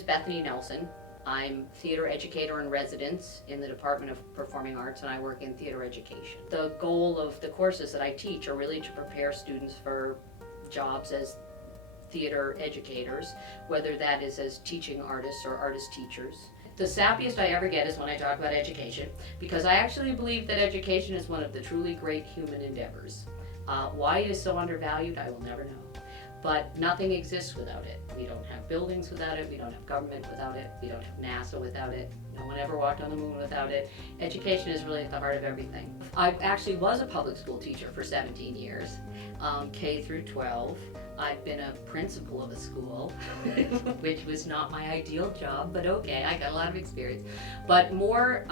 is Bethany Nelson. I'm theater educator in residence in the Department of Performing Arts, and I work in theater education. The goal of the courses that I teach are really to prepare students for jobs as theater educators, whether that is as teaching artists or artist teachers. The sappiest I ever get is when I talk about education, because I actually believe that education is one of the truly great human endeavors. Why it is so undervalued, I will never know. But nothing exists without it. We don't have buildings without it, we don't have government without it, we don't have NASA without it, no one ever walked on the moon without it. Education is really at the heart of everything. I actually was a public school teacher for 17 years, K through 12. I've been a principal of a school, which was not my ideal job, but okay, I got a lot of experience. But more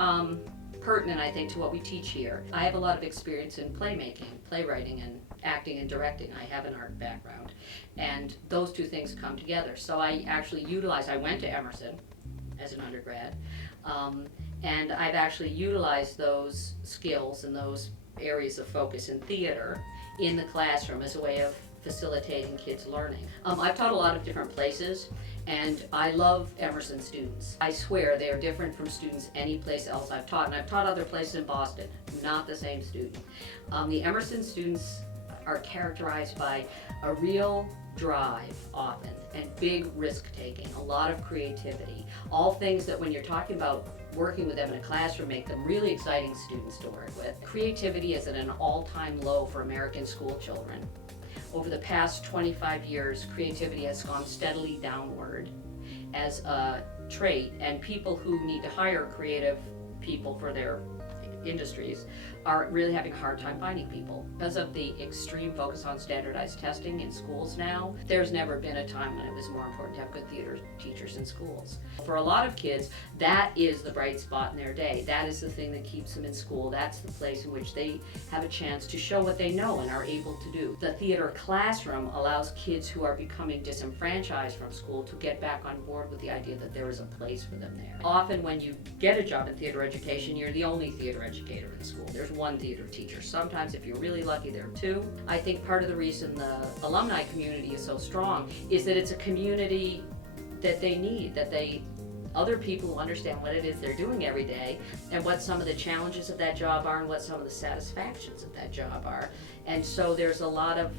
pertinent, I think, to what we teach here, I have a lot of experience in playmaking, playwriting, and acting and directing. I have an art background, and those two things come together. So I actually I went to Emerson as an undergrad, and I've actually utilized those skills and those areas of focus in theater in the classroom as a way of facilitating kids' learning. I've taught a lot of different places, and I love Emerson students. I swear they are different from students any place else I've taught, and I've taught other places in Boston, not the same student. The Emerson students are characterized by a real drive often, and big risk-taking, a lot of creativity, all things that when you're talking about working with them in a classroom make them really exciting students to work with. Creativity is at an all-time low for American school children. Over the past 25 years, creativity has gone steadily downward as a trait, and people who need to hire creative people for their industries are really having a hard time finding people. Because of the extreme focus on standardized testing in schools now, there's never been a time when it was more important to have good theater teachers in schools. For a lot of kids, that is the bright spot in their day. That is the thing that keeps them in school. That's the place in which they have a chance to show what they know and are able to do. The theater classroom allows kids who are becoming disenfranchised from school to get back on board with the idea that there is a place for them there. Often when you get a job in theater education, you're the only theater educator in school. There's one theater teacher. Sometimes, if you're really lucky, there are two. I think part of the reason the alumni community is so strong is that it's a community that they need, other people who understand what it is they're doing every day and what some of the challenges of that job are and what some of the satisfactions of that job are. And so there's a lot of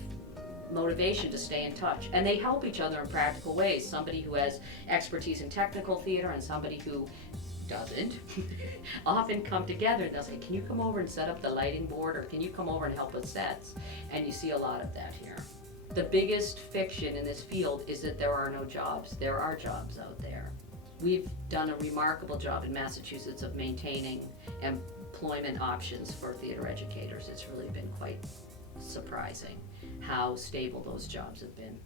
motivation to stay in touch, and they help each other in practical ways. Somebody who has expertise in technical theater and somebody who doesn't often come together, and they'll say, can you come over and set up the lighting board, or can you come over and help with sets? And you see a lot of that here. The biggest fiction in this field is that there are no jobs. There are jobs out there. We've done a remarkable job in Massachusetts of maintaining employment options for theater educators. It's really been quite surprising how stable those jobs have been.